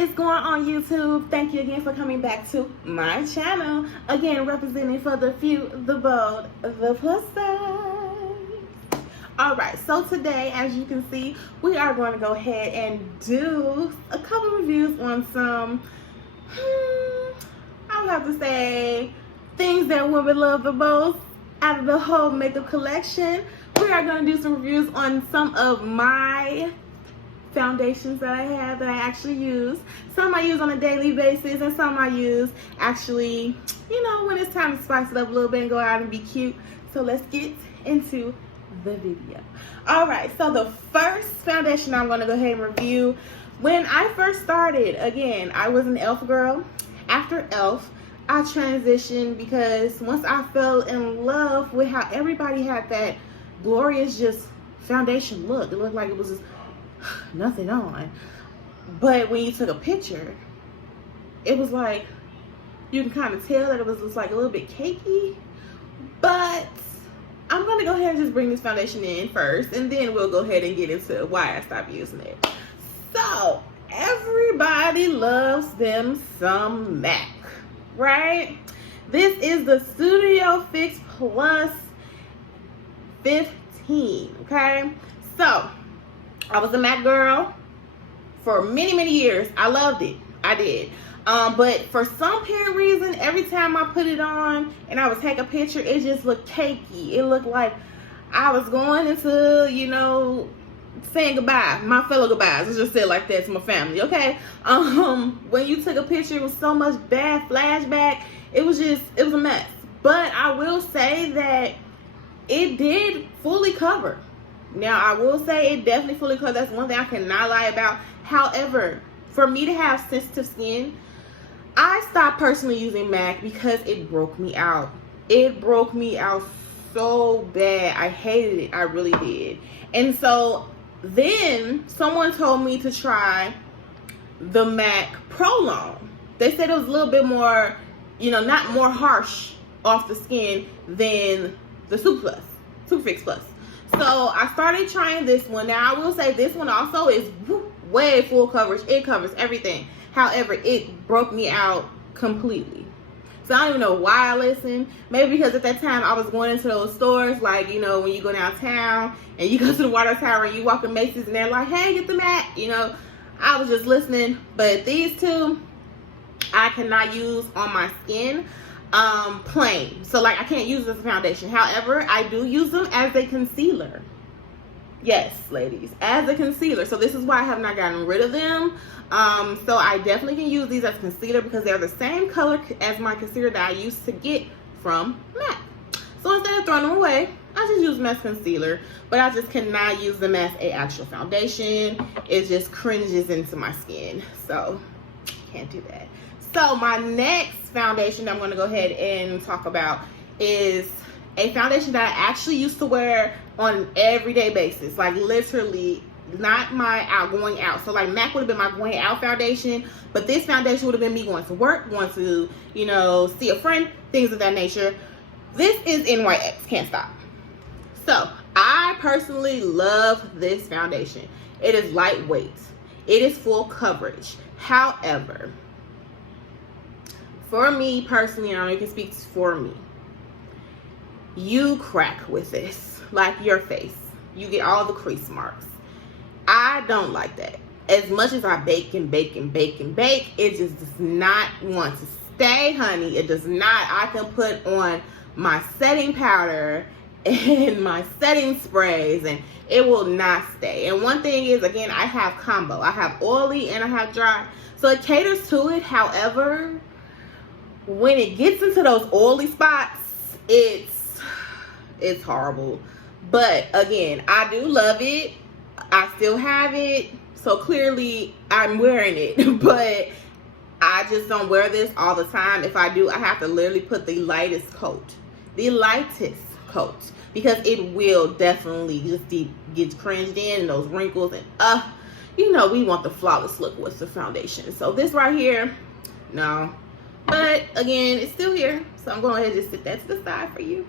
is going on, YouTube? Thank you again for coming back to my channel. Again, representing for the few, the bold, the plus size. Alright, so today, as you can see, we are going to go ahead and do a couple reviews on some, I would have to say, things that women love the most out of the whole makeup collection. We are going to do some reviews on some of my foundations that I have that I actually use. Some I use on a daily basis and some I use actually, you know, when it's time to spice it up a little bit and go out and be cute. So let's get into the video. Alright, so the first foundation I'm going to go ahead and review. When I first started, again, I was an e.l.f. girl. After e.l.f., I transitioned because once I fell in love with how everybody had that glorious just foundation look. It looked like it was just nothing on, but when you took a picture, it was like you can kind of tell that it was just like a little bit cakey. But I'm gonna go ahead and just bring this foundation in first, and then we'll go ahead and get into why I stopped using it. So everybody loves them some MAC, right? This is the Studio Fix Plus 15. Okay, so I was a MAC girl for many years. I loved it. I did. But for some apparent reason, every time I put it on and I would take a picture, it just looked cakey. It looked like I was going into, you know, saying goodbye, my fellow goodbyes. Let's just say it like that to my family, okay? When you took a picture, it was so much bad flashback. It was a mess. But I will say that it did fully cover. Now, I will say it definitely fully covered. That's one thing I cannot lie about. However, for me to have sensitive skin, I stopped personally using MAC because it broke me out. It broke me out so bad. I hated it. I really did. And so then someone told me to try the MAC Prolong. They said it was a little bit more, you know, not more harsh off the skin than the Super Fix Plus. So I started trying this one. Now I will say this one also is way full coverage. It covers everything. However, it broke me out completely. So I don't even know why I listened. Maybe because at that time I was going into those stores, like, you know, when you go downtown and you go to the water tower and you walk in Macy's and they're like, hey, get the MAC. You know, I was just listening. But these two, I cannot use on my skin plain. So like I can't use this as a foundation. However, I do use them as a concealer. Yes, ladies, as a concealer. So this is why I have not gotten rid of them. So I definitely can use these as concealer because they're the same color as my concealer that I used to get from MAC. So instead of throwing them away, I just use them as concealer, but I just cannot use them as a actual foundation. It just cringes into my skin, so can't do that. So my next foundation that I'm going to go ahead and talk about is a foundation that I actually used to wear on an everyday basis, like literally not my going out. So like MAC would have been my going out foundation, but this foundation would have been me going to work, going to, you know, see a friend, things of that nature. This is NYX Can't Stop. So I personally love this foundation. It is lightweight. It is full coverage. However, for me personally, and I can speak for me, you crack with this, like your face. You get all the crease marks. I don't like that. As much as I bake and bake and bake and bake, it just does not want to stay, honey. It does not. I can put on my setting powder and my setting sprays and it will not stay. And one thing is, again, I have combo. I have oily and I have dry. So it caters to it. However, when it gets into those oily spots, it's horrible. But again, I do love it. I still have it. So clearly I'm wearing it, but I just don't wear this all the time. If I do, I have to literally put the lightest coat. The lightest coat. Because it will definitely just get cringed in and those wrinkles and you know, we want the flawless look with the foundation. So this right here, no. But again, it's still here, so I'm going to just sit that to the side for you.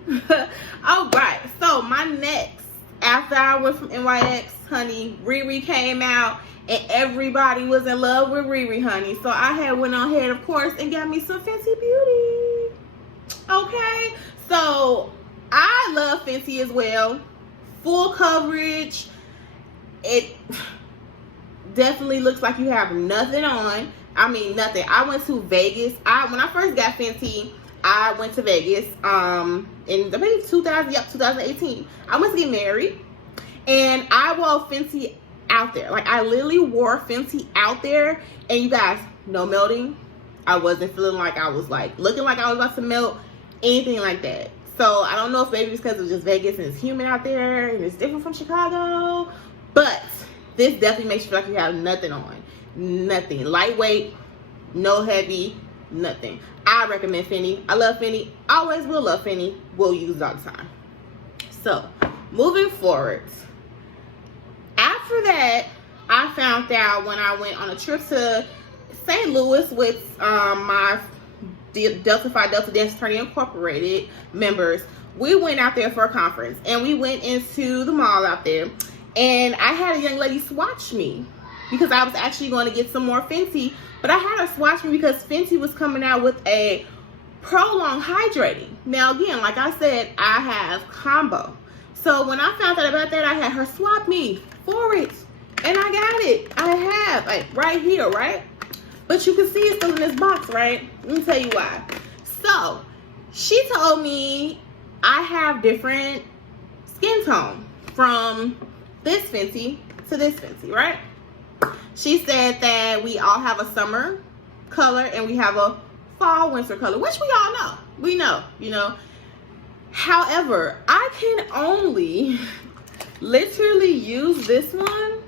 All right, so my next after I went from NYX, honey, Riri came out and everybody was in love with Riri, honey. So I had went on ahead, of course, and got me some Fenty Beauty. Okay, so I love Fenty as well. Full coverage. It definitely looks like you have nothing on. I mean, nothing. I went to Vegas. When I first got Fenty, I went to Vegas in I think 2018. I went to get married, and I wore Fenty out there. Like, I literally wore Fenty out there, and you guys, no melting. I wasn't feeling like I was like looking like I was about to melt, anything like that. So I don't know if maybe it's because it's just Vegas and it's humid out there and it's different from Chicago, but this definitely makes you feel like you have nothing on. Nothing. Lightweight, no heavy, nothing. I recommend Fenty. I love Fenty. Always will love Fenty. Will use it all the time. So moving forward, after that, I found out when I went on a trip to St. Louis with my Delta Phi Delta Dance Attorney Incorporated members. We went out there for a conference, and we went into the mall out there, and I had a young lady swatch me because I was actually going to get some more Fenty, but I had her swatch me because Fenty was coming out with a Prolong Hydrating. Now again, like I said, I have combo. So when I found out about that, I had her swap me for it, and I got it. I have, like, right here, right? But you can see it's still in this box, right? Let me tell you why. So she told me I have different skin tone from this Fenty to this Fenty, right? She said that we all have a summer color and we have a fall winter color, which we all know. We know, you know. However, I can only literally use this one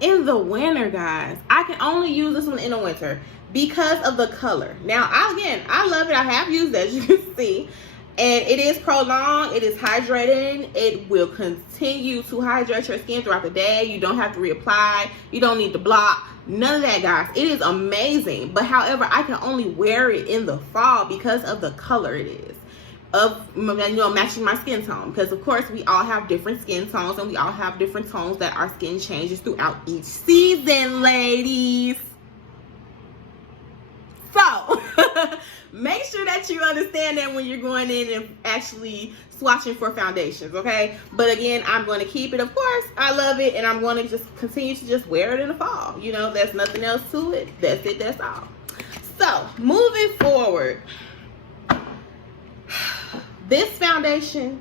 in the winter, guys. I can only use this one in the winter because of the color. Now, I love it. I have used it, as you can see. And it is Prolong. It is hydrating. It will continue to hydrate your skin throughout the day. You don't have to reapply. You don't need to block. None of that, guys. It is amazing. But however, I can only wear it in the fall because of the color it is. Matching my skin tone, because of course we all have different skin tones and we all have different tones that our skin changes throughout each season, ladies. So make sure that you understand that when you're going in and actually swatching for foundations, okay? But again, I'm going to keep it, of course. I love it, and I'm going to just continue to just wear it in the fall. You know, there's nothing else to it. That's it. That's all. So moving forward, this foundation,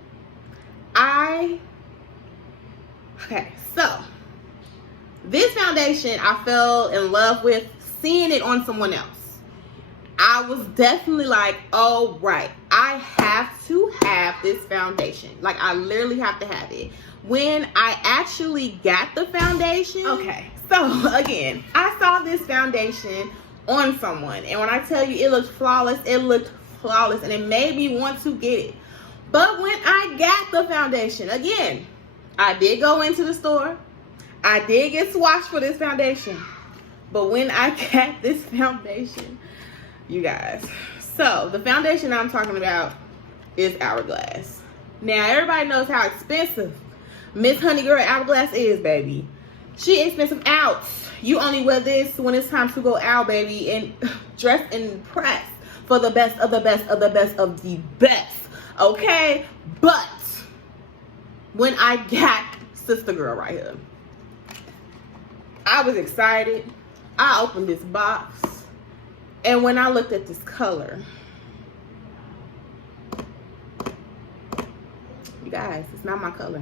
this foundation I fell in love with seeing it on someone else. I was definitely like, oh, right, I have to have this foundation. Like, I literally have to have it. When I actually got the foundation, okay, so again, I saw this foundation on someone, and when I tell you it looked flawless, it looked flawless, and it made me want to get it. But when I got the foundation, again, I did go into the store. I did get swatched for this foundation. But when I got this foundation, you guys, so the foundation I'm talking about is Hourglass. Now, everybody knows how expensive Miss Honey Girl Hourglass is, baby. She expensive out. You only wear this when it's time to go out, baby, and dress and impress for the best of the best of the best of the best. Okay? But when I got Sister Girl right here, I was excited. I opened this box, and when I looked at this color, you guys, it's not my color.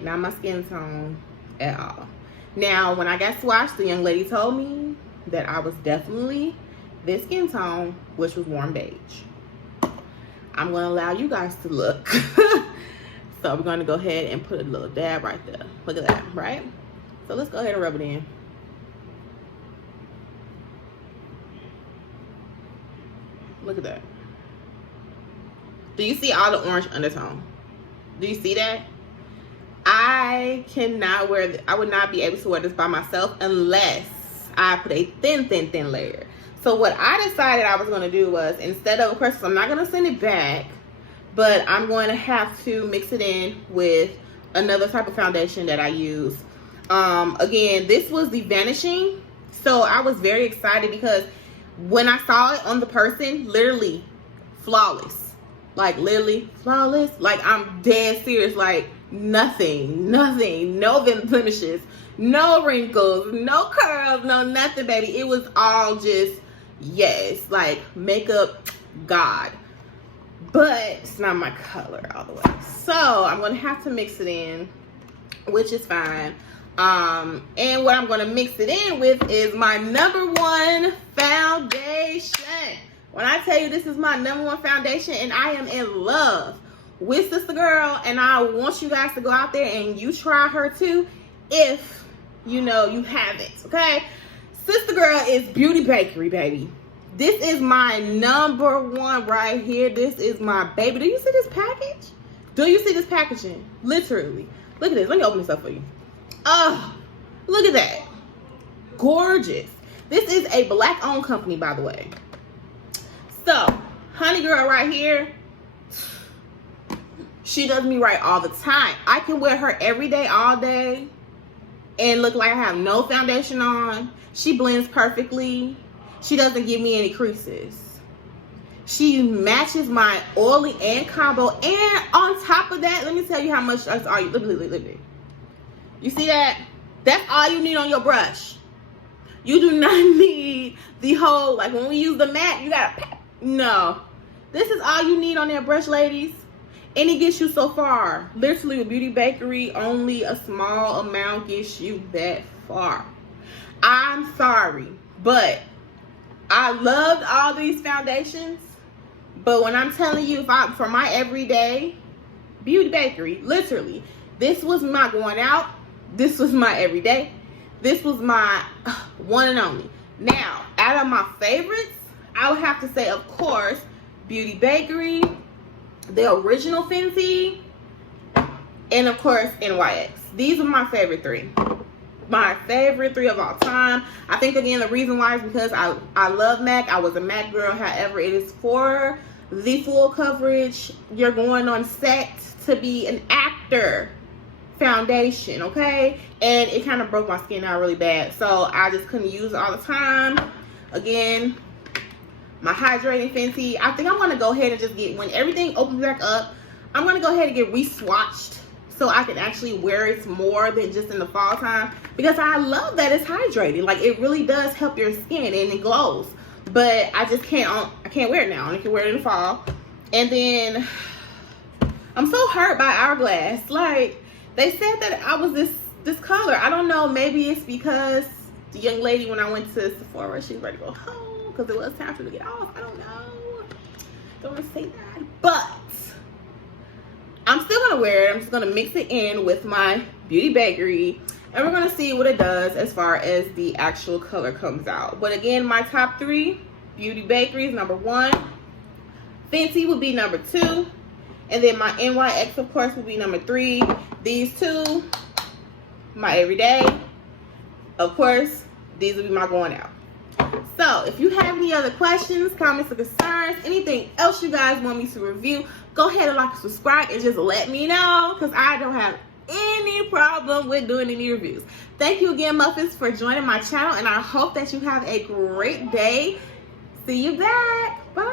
Not my skin tone at all. Now, when I got swatched, the young lady told me that I was definitely this skin tone, which was warm beige. I'm going to allow you guys to look. So we're going to go ahead and put a little dab right there. Look at that, right? So let's go ahead and rub it in. Look at that. Do you see all the orange undertone? Do you see that? I cannot wear this. I would not be able to wear this by myself unless I put a thin layer. So what I decided I was going to do was, instead of course, I'm not going to send it back but I'm going to have to mix it in with another type of foundation that I use. Again, this was the Vanishing, so I was very excited because when I saw it on the person, literally flawless, like literally flawless, like I'm dead serious, like nothing, no blemishes, no wrinkles, no curls, no nothing, baby. It was all just, yes, like makeup god, but it's not my color all the way, so I'm gonna have to mix it in, which is fine. And what I'm gonna mix it in with is my #1 foundation. When I tell you this is my #1 foundation, and I am in love with Sister Girl, and I want you guys to go out there and you try her too, if you know you haven't, okay? Sister Girl is Beauty Bakery, baby. This is my #1 right here. This is my baby. Do you see this package? Do you see this packaging? Literally. Look at this. Let me open this up for you. Oh, look at that. Gorgeous. This is a Black-owned company, by the way. So, Honey Girl right here, she does me right all the time. I can wear her every day, all day, and look like I have no foundation on. She blends perfectly. She doesn't give me any creases. She matches my oily and combo. And on top of that, let me tell you how much that's all you. Look at it. You see that? That's all you need on your brush. You do not need the whole, like when we use the matte, you gotta, no. This is all you need on that brush, ladies. And it gets you so far. Literally with Beauty Bakery, only a small amount gets you that far. I'm sorry, but I loved all these foundations. But when I'm telling you, for my everyday, Beauty Bakery, literally, this was my going out. This was my everyday. This was my one and only. Now, out of my favorites, I would have to say, of course, Beauty Bakery, the original Fenty, and of course, NYX. These are my favorite three. My favorite three of all time. I think, again, the reason why is because I love MAC. I was a MAC girl. However, it is for the full coverage. You're going on set to be an actor foundation, okay? And it kind of broke my skin out really bad, so I just couldn't use it all the time. Again, my hydrating Fenty. I think I'm gonna go ahead and just get, when everything opens back up, I'm gonna go ahead and get re-swatched so I can actually wear it more than just in the fall time, because I love that it's hydrated. Like, it really does help your skin and it glows. But I just can't, I can't wear it now. I can wear it in the fall. And then I'm so hurt by Hourglass. Like, they said that I was this color. I don't know. Maybe it's because the young lady, when I went to Sephora, she was ready to go home because it was time for her to get off. I don't know. Don't want to say that. But I'm still going to wear it. I'm just going to mix it in with my Beauty Bakery. And we're going to see what it does as far as the actual color comes out. But again, my top three, Beauty Bakery is #1. Fenty would be #2. And then my NYX, of course, will be #3. These two, my everyday. Of course, these will be my going out. So, if you have any other questions, comments, or concerns, anything else you guys want me to review, go ahead and like and subscribe and just let me know, because I don't have any problem with doing any reviews. Thank you again, Muffins, for joining my channel, and I hope that you have a great day. See you back. Bye.